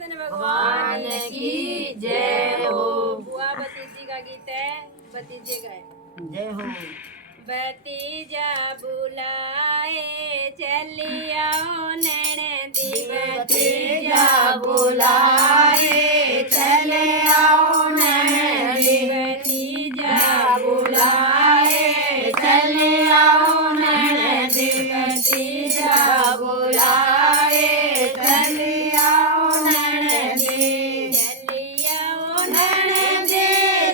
कृष्ण भगवान की जय हो। बुआ भतीजी का गीत है, भतीजे गाए। जय हो। भतीजा बुलाए चली आओ नैनदी, भतीजा बुलाए चले आओ नैनदी, भतीजा बुलाए चले आओ नैनदी, भतीजा बुलाए चले आओ नैनदी, चली आओ नैनदी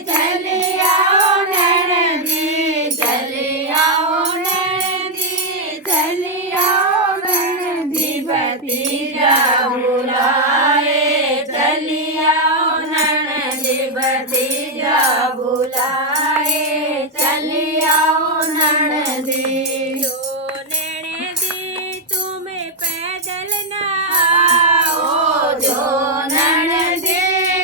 चले आओ नैनदी, चले आओ नैनदी, चले आओ नैनदी, भतीजा बुलाए चली आओ नैनदी, भतीजा बुलाए चली आओ नैनदी। जो नैनदी तुम्हें पैदल ना आओ, जो नैनदी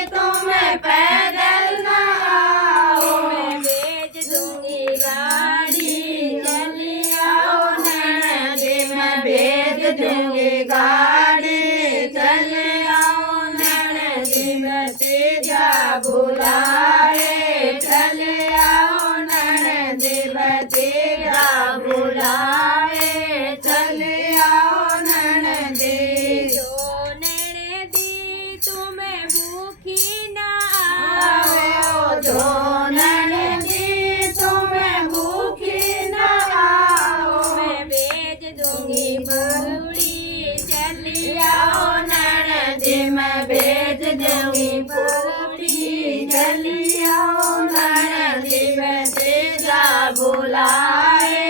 तुम्हें पैदल ना आओ, मैं भेज दूंगी गाड़ी, चली आओ नैनदी, मैं भेज दूंगी गाड़ी, चले आओ नैनदी, भतीजा बुलाए चले आओ नैनदी, भतीजा बुलाए चले आओ नैनदी। जो नैनदी तुम्हें भूखी ना आओ, जो नैनदी तुम्हें भूखी न आओ, मैं भेज दूंगी पूरी, चली आओ नैनदी, मैं भेज दूंगी पूरी, चली आओ नैनदी, भतीजा बुलाए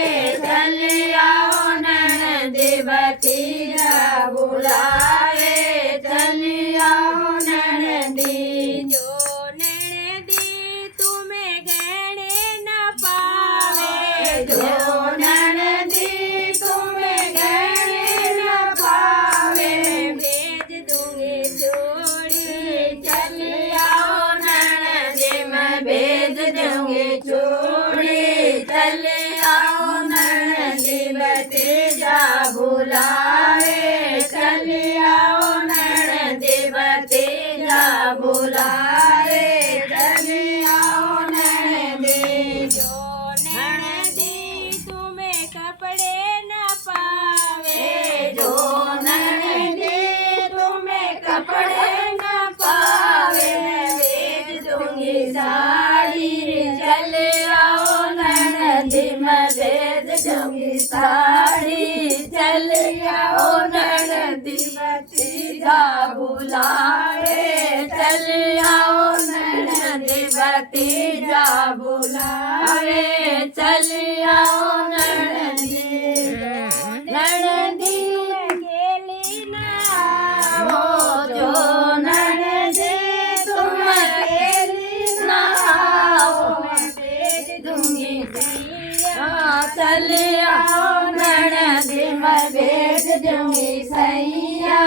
चली आओ नैनदी, भतीजा बुलाए चली आओ नैनदी। जो नैनदी तुम्हें गहने न पावे, जो नैनदी तुम्हें गहने न पावे, मैं भेज दूंगी जोड़ी, चली आओ नैनदी, मैं भेज दूंगी चूड़ी, चली आओ नैनदी, भतीजा बुलाए चली आओ नैनदी, भतीजा बुलाए चली आओ नैनदी। जो नैनदी तुम्हें कपड़े न पावे, जो नैनदी तुम्हें कपड़े न पावे, भेज दूंगी साड़ी, चले आओ नैनदी, मैं भेज दूंगी साड़ी, चले आओ नैनदी, भतीजा बुलाए चले आओ नैनदी, भतीजा बुलाए चले आओ नैनदी। नैनदी अकेली न आओ, जो नैनदी तुम अकेली न आओ, मैं भेज दूंगी चले आओ नैनदी, मैं भेज दूंगी सैया,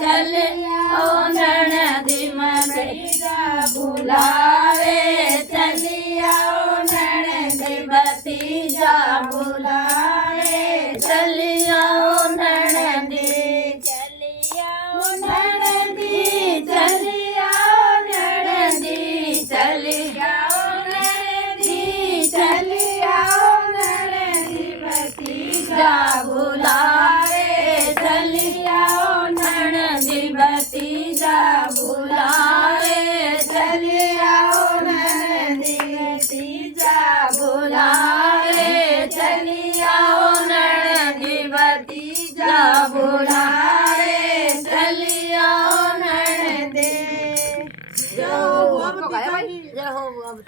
चले आओ नैनदी, मैं भतीजा बुलाए चली आओ नैनदी, भतीजा बुलाए चली आओ नैनदी। चली आओ नैनदी चली आओ नैनदी, चली आओ नैनदी, चली आओ नैनदी, भतीजा बुलाए चली आओ नैनदी, भतीजा बुलाए चली आओ नैनदी, भतीजा बुलाए चली आओ नैनदी, भतीजा बुलाए चली आओ नैनदी। जय हो।